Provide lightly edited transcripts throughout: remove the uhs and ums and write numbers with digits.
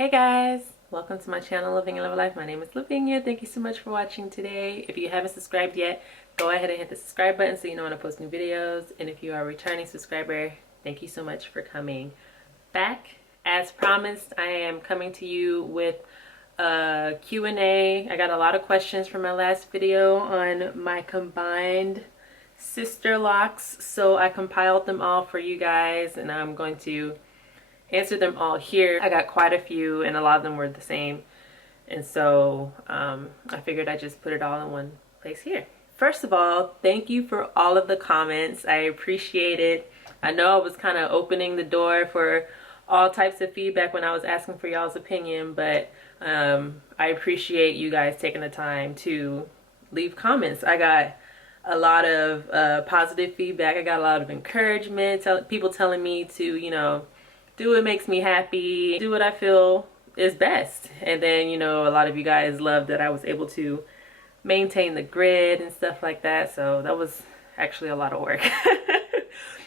Hey guys, welcome to my channel, Living and Live Life. My name is Lavinia. Thank you so much for watching today. If you haven't subscribed yet, go ahead and hit the subscribe button so you know when I post new videos. And if you are a returning subscriber, thank you so much for coming back. As promised, I am coming to you with a Q&A. I got a lot of questions from my last video on my combined sister locks, so I compiled them all for you guys and I'm going to answer them all here. I got quite a few and a lot of them were the same, and so I figured I'd just put it all in one place here. First of all, thank you for all of the comments. I appreciate it. I know I was kind of opening the door for all types of feedback when I was asking for y'all's opinion, but I appreciate you guys taking the time to leave comments. I got a lot of positive feedback. I got a lot of encouragement, people telling me to, you know, do what makes me happy, do what I feel is best. And then, you know, a lot of you guys loved that I was able to maintain the grid and stuff like that. So that was actually a lot of work.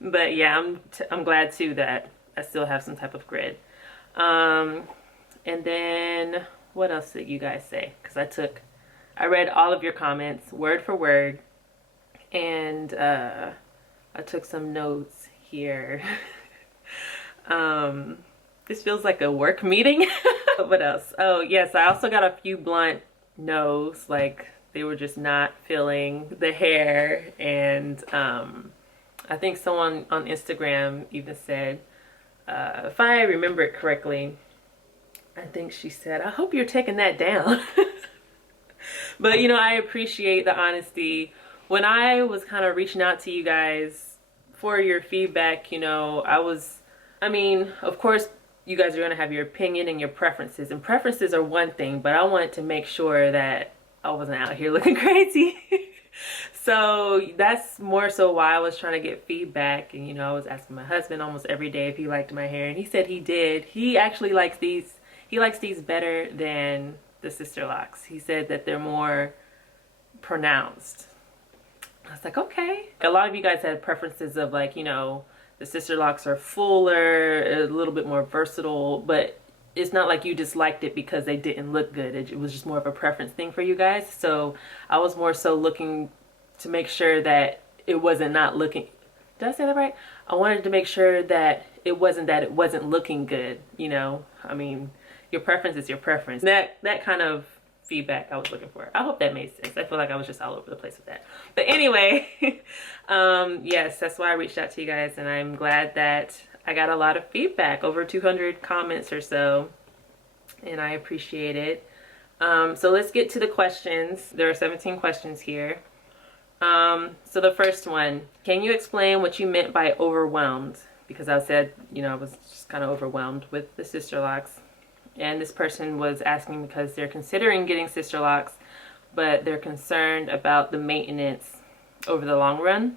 But yeah, I'm glad too that I still have some type of grid. And then what else did you guys say? Because I read all of your comments word for word, and I took some notes here. This feels like a work meeting. What else? Oh yes, I also got a few blunt no's, like they were just not feeling the hair. And I think someone on Instagram even said, if I remember it correctly, I think she said, I hope you're taking that down. But you know, I appreciate the honesty. When I was kind of reaching out to you guys for your feedback, you know, I mean, of course, you guys are going to have your opinion and your preferences. And preferences are one thing, but I wanted to make sure that I wasn't out here looking crazy. So that's more so why I was trying to get feedback. And, you know, I was asking my husband almost every day if he liked my hair. And he said he did. He actually likes these. He likes these better than the sister locks. He said that they're more pronounced. I was like, okay. A lot of you guys had preferences of, like, you know, the sister locks are fuller, a little bit more versatile, but it's not like you disliked it because they didn't look good. It was just more of a preference thing for you guys. So I was more so looking to make sure that it wasn't not looking. Did I say that right? I wanted to make sure that it wasn't looking good. You know, I mean, your preference is your preference. That kind of feedback I was looking for. I hope that made sense. I feel like I was just all over the place with that. But anyway, yes, that's why I reached out to you guys, and I'm glad that I got a lot of feedback, over 200 comments or so, and I appreciate it. So let's get to the questions. There are 17 questions here. So the first one, can you explain what you meant by overwhelmed? Because I said, you know, I was just kind of overwhelmed with the sister locks. And this person was asking because they're considering getting sister locks, but they're concerned about the maintenance over the long run.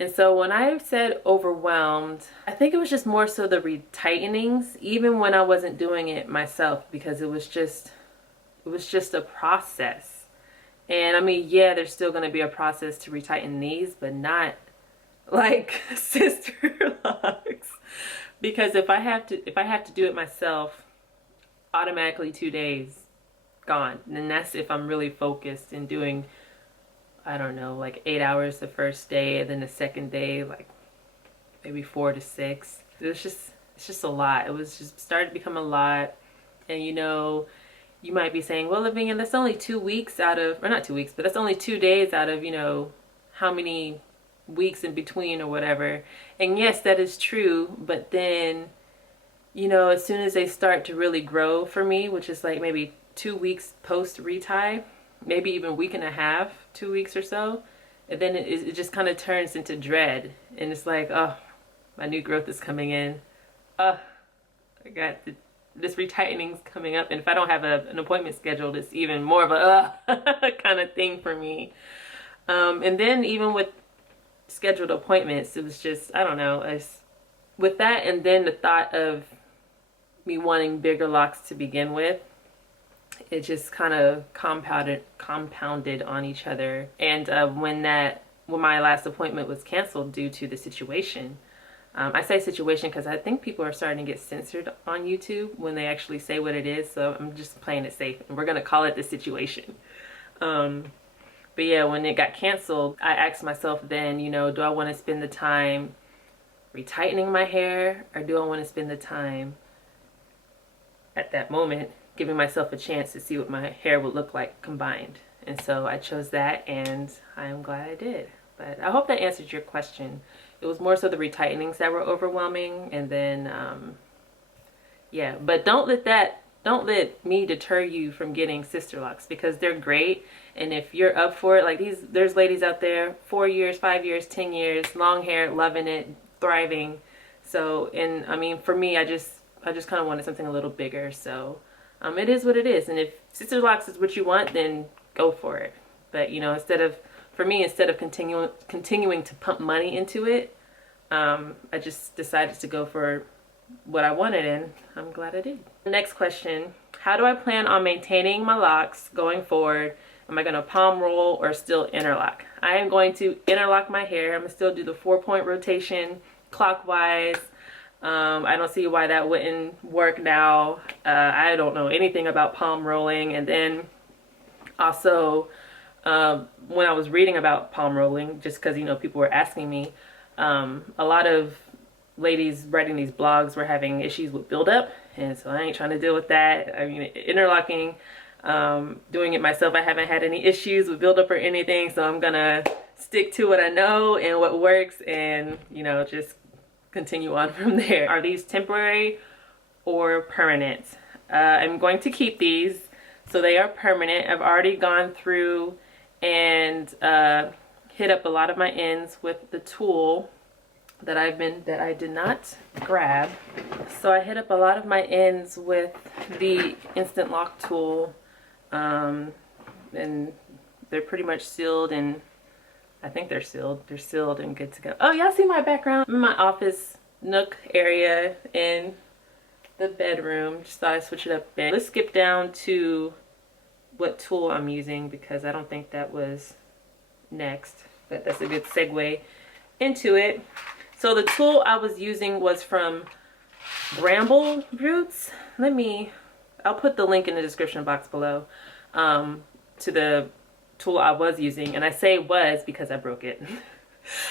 And so when I said overwhelmed, I think it was just more so the retightenings, even when I wasn't doing it myself, because it was just a process. And I mean, yeah, there's still going to be a process to retighten these, but not like sister locks. Because if I have to do it myself, automatically 2 days gone. And that's if I'm really focused in doing, I don't know, like 8 hours the first day, and then the second day like maybe 4 to 6. It's just a lot. It was just started to become a lot. And you know, you might be saying, well, Lavinia, that's only 2 weeks out of, or not 2 weeks, but that's only 2 days out of, you know, how many weeks in between or whatever. And yes, that is true, but then, you know, as soon as they start to really grow for me, which is like maybe 2 weeks post retie, maybe even week and a half, 2 weeks or so, and then it just kind of turns into dread. And it's like, oh, my new growth is coming in. I got this retightening coming up, and if I don't have an appointment scheduled, it's even more of a kind of thing for me. And then even with scheduled appointments, it was just, I don't know, with that, and then the thought of me wanting bigger locks to begin with, it just kind of compounded on each other. And when my last appointment was canceled due to the situation, I say situation because I think people are starting to get censored on YouTube when they actually say what it is. So I'm just playing it safe, and we're going to call it the situation. But yeah, when it got canceled, I asked myself then, you know, do I want to spend the time retightening my hair, or do I want to spend the time at that moment giving myself a chance to see what my hair would look like combined? And so I chose that, and I'm glad I did. But I hope that answered your question. It was more so the retightenings that were overwhelming, and then yeah, but don't let me deter you from getting Sisterlocks, because they're great. And if you're up for it, like there's ladies out there 4 years, 5 years, 10 years, long hair, loving it, thriving. So, and I mean, for me, I just kind of wanted something a little bigger. So it is what it is. And if Sisterlocks is what you want, then go for it. But you know, instead of continuing to pump money into it, I just decided to go for what I wanted, and I'm glad I did. Next question: how do I plan on maintaining my locks going forward? Am I going to palm roll or still interlock? I am going to interlock my hair. I'm going to still do the 4-point rotation clockwise. I don't see why that wouldn't work now. I don't know anything about palm rolling. And then also, when I was reading about palm rolling, just because, you know, people were asking me, a lot of ladies writing these blogs were having issues with buildup, and so I ain't trying to deal with that. I mean, interlocking, doing it myself, I haven't had any issues with buildup or anything, so I'm gonna stick to what I know and what works, and you know, just continue on from there. Are these temporary or permanent? I'm going to keep these, so they are permanent. I've already gone through and hit up a lot of my ends with the tool that I did not grab. So I hit up a lot of my ends with the instant lock tool, and they're pretty much sealed, and I think they're sealed. They're sealed and good to go. Oh, y'all see my background? I'm in my office nook area in the bedroom. Just thought I'd switch it up a bit. Let's skip down to what tool I'm using, because I don't think that was next, but that's a good segue into it. So the tool I was using was from BramblerRoots. I'll put the link in the description box below to the tool I was using. And I say was because I broke it.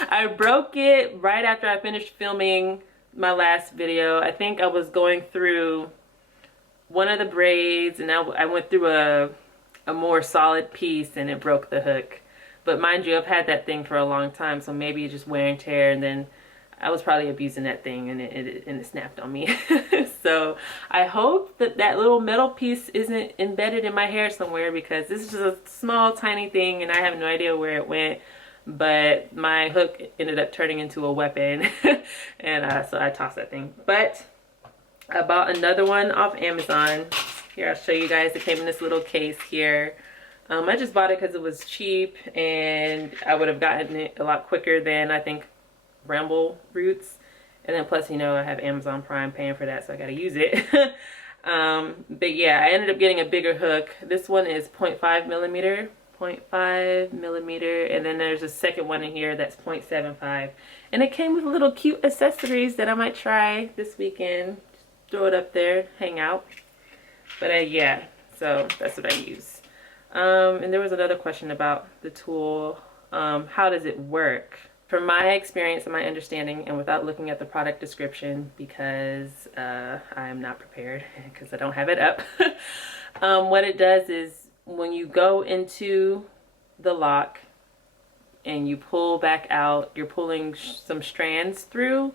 I broke it right after I finished filming my last video. I think I was going through one of the braids, and I went through a more solid piece, and it broke the hook. But mind you, I've had that thing for a long time, so maybe it's just wear and tear, and then I was probably abusing that thing, and it snapped on me. So I hope that that little metal piece isn't embedded in my hair somewhere, because this is just a small tiny thing and I have no idea where it went. But my hook ended up turning into a weapon. And so I tossed that thing. But I bought another one off Amazon. Here, I'll show you guys. It came in this little case here. I just bought it because it was cheap, and I would have gotten it a lot quicker than, I think, BramblerRoots. And then plus, you know, I have Amazon Prime paying for that, so I gotta use it. But yeah, I ended up getting a bigger hook. This one is 0.5 millimeter, and then there's a second one in here that's 0.75, and it came with little cute accessories that I might try this weekend. Just throw it up there, hang out. But yeah, so that's what I use. And there was another question about the tool. How does it work? From my experience and my understanding, and without looking at the product description, because I am not prepared because I don't have it up. What it does is, when you go into the lock and you pull back out, you're pulling some strands through,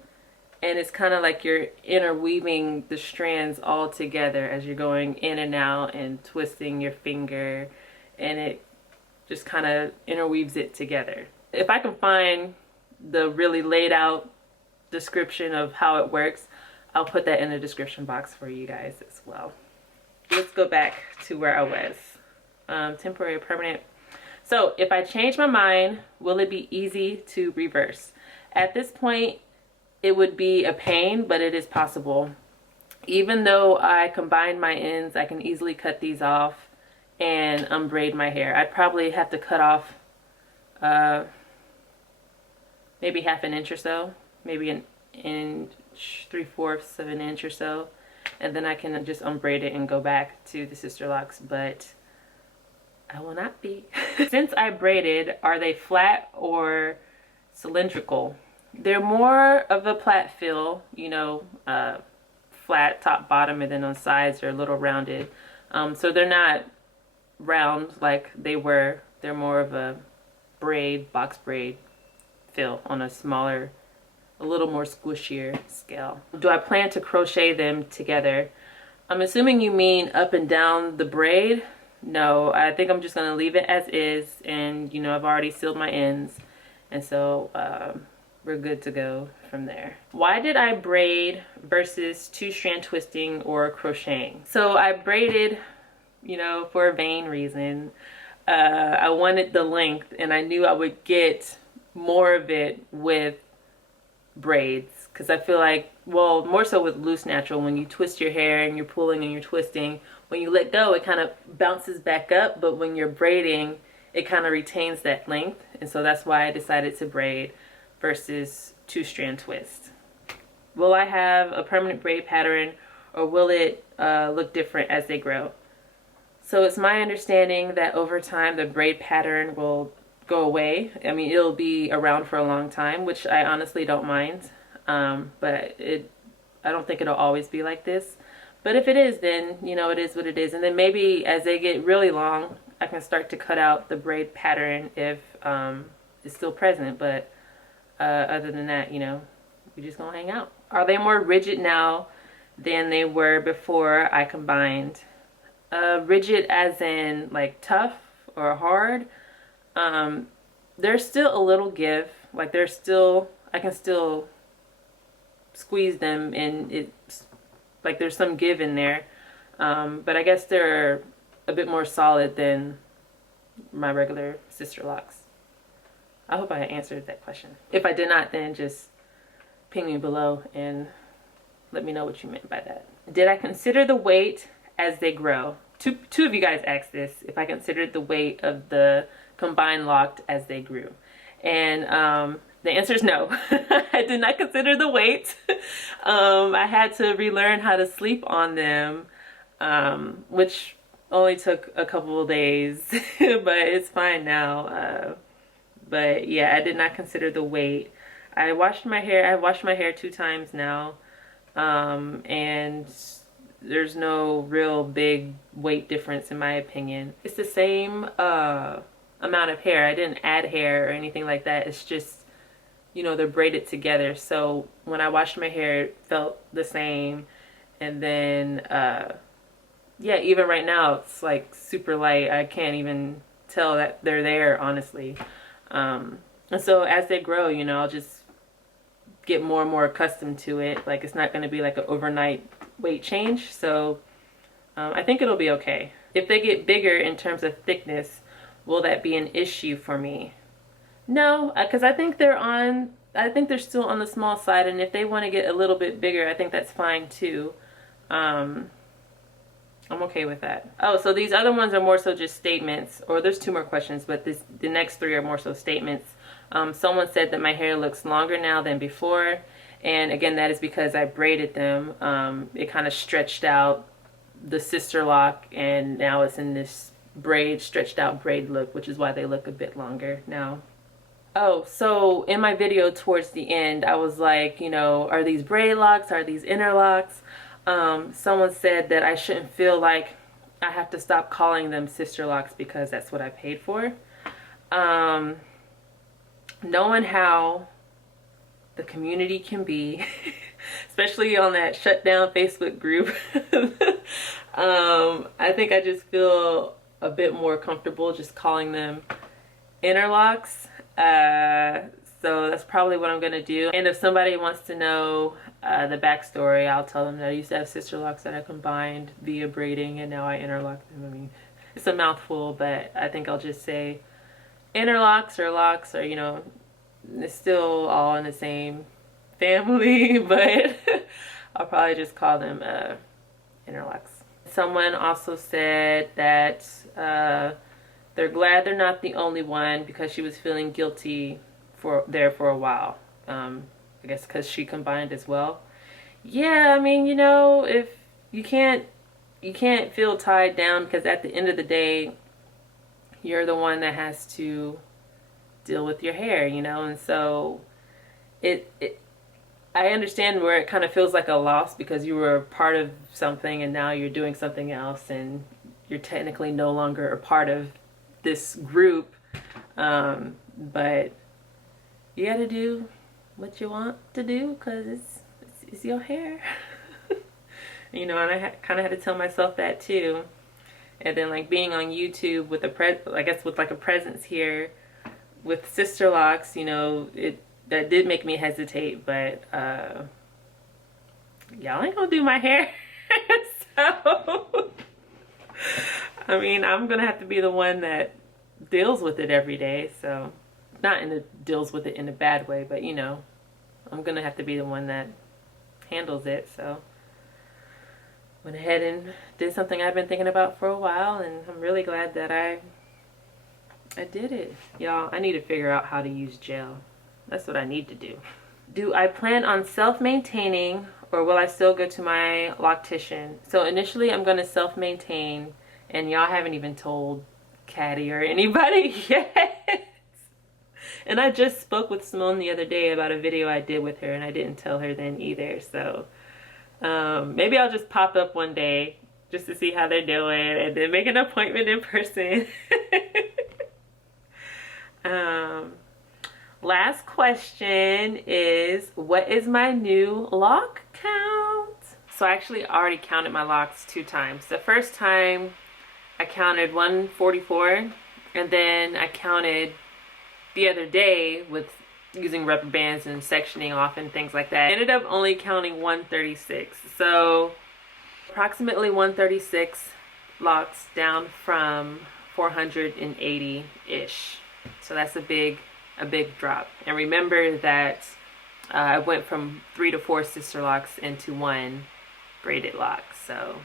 and it's kind of like you're interweaving the strands all together as you're going in and out and twisting your finger, and it just kind of interweaves it together. If I can find the really laid out description of how it works, I'll put that in the description box for you guys as well. Let's go back to where I was. Temporary or permanent. So if I change my mind, will it be easy to reverse? At this point, it would be a pain, but it is possible. Even though I combine my ends, I can easily cut these off and unbraid my hair. I'd probably have to cut off maybe half an inch or so, maybe inch, 3/4 of an inch or so, and then I can just unbraid it and go back to the Sisterlocks, but I will not be. Since I braided, are they flat or cylindrical? They're more of a plait feel, you know, flat top, bottom, and then on sides they're a little rounded. So they're not round like they were. They're more of a braid, box braid feel on a smaller, a little more squishier scale. Do I plan to crochet them together? I'm assuming you mean up and down the braid. No, I think I'm just gonna leave it as is, and you know, I've already sealed my ends, and so we're good to go from there. Why did I braid versus 2-strand twisting or crocheting? So I braided, you know, for a vain reason. I wanted the length, and I knew I would get more of it with braids, because I feel like, well, more so with loose natural, when you twist your hair and you're pulling and you're twisting, when you let go it kind of bounces back up, but when you're braiding it kind of retains that length, and so that's why I decided to braid versus 2-strand twist. Will I have a permanent braid pattern, or will it look different as they grow? So it's my understanding that over time the braid pattern will go away. I mean, it'll be around for a long time, which I honestly don't mind, but I don't think it'll always be like this. But if it is, then you know, it is what it is. And then maybe as they get really long, I can start to cut out the braid pattern if it's still present. But other than that, you know, we just gonna hang out. Are they more rigid now than they were before I combined? Rigid as in like tough or hard? There's still a little give, like there's still, I can still squeeze them, and it's like there's some give in there, but I guess they're a bit more solid than my regular Sisterlocks. I hope I answered that question. If I did not, then just ping me below and let me know what you meant by that. Did I consider the weight as they grow? Two of you guys asked this, if I considered the weight of the combined locked as they grew, and the answer is no. I did not consider the weight. I had to relearn how to sleep on them, which only took a couple of days, but it's fine now. But yeah, I did not consider the weight. I washed my hair. I've washed my hair 2 times now, and there's no real big weight difference in my opinion. It's the same amount of hair. I didn't add hair or anything like that. It's just, you know, they're braided together. So when I washed my hair, it felt the same. And then, yeah, even right now, it's like super light. I can't even tell that they're there, honestly. And so as they grow, you know, I'll just get more and more accustomed to it. Like, it's not going to be like an overnight weight change. So I think it'll be okay. If they get bigger in terms of thickness, will that be an issue for me? No, because I think they're still on the small side, and if they want to get a little bit bigger, I think that's fine too. I'm okay with that. Oh, so these other ones are more so just statements, or there's 2 more questions, but the next 3 are more so statements. Someone said that my hair looks longer now than before, and again, that is because I braided them. It kind of stretched out the sister lock, and now it's in this braid, stretched out braid look, which is why they look a bit longer now. Oh, so in my video towards the end, I was like, you know, are these braid locks? Are these interlocks? Someone said that I shouldn't feel like I have to stop calling them Sisterlocks because that's what I paid for. Knowing how the community can be, especially on that shut down Facebook group, I think I just feel a bit more comfortable just calling them interlocks. So that's probably what I'm gonna do. And if somebody wants to know the backstory, I'll tell them that I used to have Sisterlocks that I combined via braiding, and now I interlock them. I mean, it's a mouthful, but I think I'll just say interlocks or locks, or, you know, it's still all in the same family, but I'll probably just call them interlocks. Someone also said that they're glad they're not the only one because she was feeling guilty for a while. I guess because she combined as well. Yeah, I mean, you know, if you can't feel tied down, because at the end of the day, you're the one that has to deal with your hair, you know. And so I understand where it kind of feels like a loss, because you were part of something and now you're doing something else and you're technically no longer a part of this group. But you gotta do what you want to do, because it's your hair. You know, and I kind of had to tell myself that too. And then like being on YouTube with I guess with like a presence here with Sisterlocks, you know, that did make me hesitate, but y'all ain't gonna do my hair. So I mean, I'm gonna have to be the one that deals with it every day. So deals with it in a bad way, but you know, I'm gonna have to be the one that handles it. So went ahead and did something I've been thinking about for a while, and I'm really glad that I did it. Y'all, I need to figure out how to use gel. That's what I need to do. Do I plan on self-maintaining, or will I still go to my loctician? So initially I'm going to self-maintain, and y'all haven't even told Kady or anybody yet. And I just spoke with Simone the other day about a video I did with her, and I didn't tell her then either. So maybe I'll just pop up one day just to see how they're doing, and then make an appointment in person. Last question is, what is my new lock count? So I actually already counted my locks 2 times. The first time I counted 144, and then I counted the other day with using rubber bands and sectioning off and things like that. I ended up only counting 136. So approximately 136 locks down from 480-ish. So that's a big drop. And remember that I went from 3 to 4 Sisterlocks into 1 braided lock. So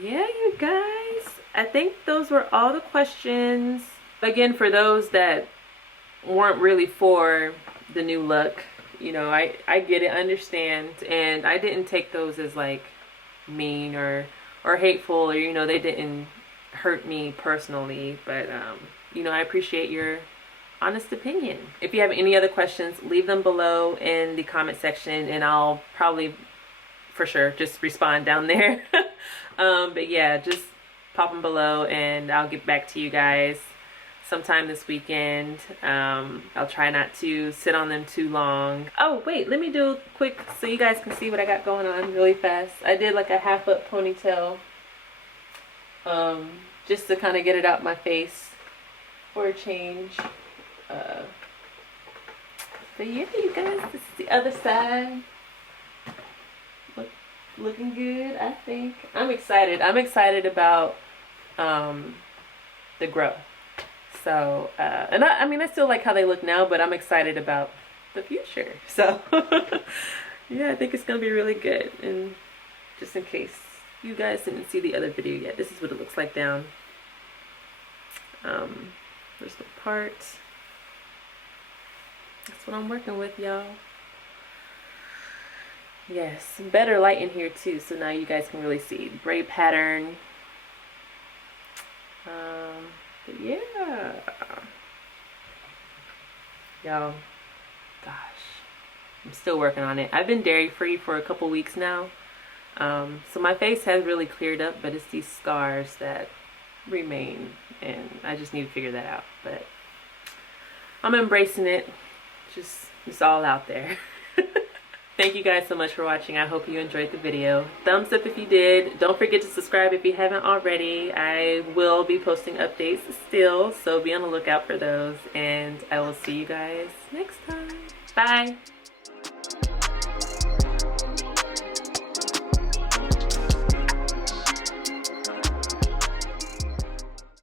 yeah, you guys, I think those were all the questions. Again, for those that weren't really for the new look, you know, I get it, understand, and I didn't take those as like mean or hateful, or you know, they didn't hurt me personally, but you know, I appreciate your honest opinion. If you have any other questions, leave them below in the comment section, and I'll probably for sure just respond down there. But yeah, just pop them below and I'll get back to you guys sometime this weekend. I'll try not to sit on them too long. Oh wait, let me do a quick so you guys can see what I got going on really fast. I did like a half up ponytail just to kind of get it out my face for a change. But yeah, you guys, this is the other side. Looking good, I think. I'm excited. I'm excited about the growth. So, and I mean, I still like how they look now, but I'm excited about the future. So, yeah, I think it's going to be really good. And just in case you guys didn't see the other video yet, this is what it looks like down. There's the part. That's what I'm working with, y'all. Yes, better light in here too, so now you guys can really see the braid pattern. But yeah, y'all, gosh, I'm still working on it. I've been dairy free for a couple weeks now, so my face has really cleared up, but it's these scars that remain, and I just need to figure that out. But I'm embracing it. It's all out there. Thank you guys so much for watching. I hope you enjoyed the video. Thumbs up if you did. Don't forget to subscribe if you haven't already. I will be posting updates still, so be on the lookout for those. And I will see you guys next time. Bye.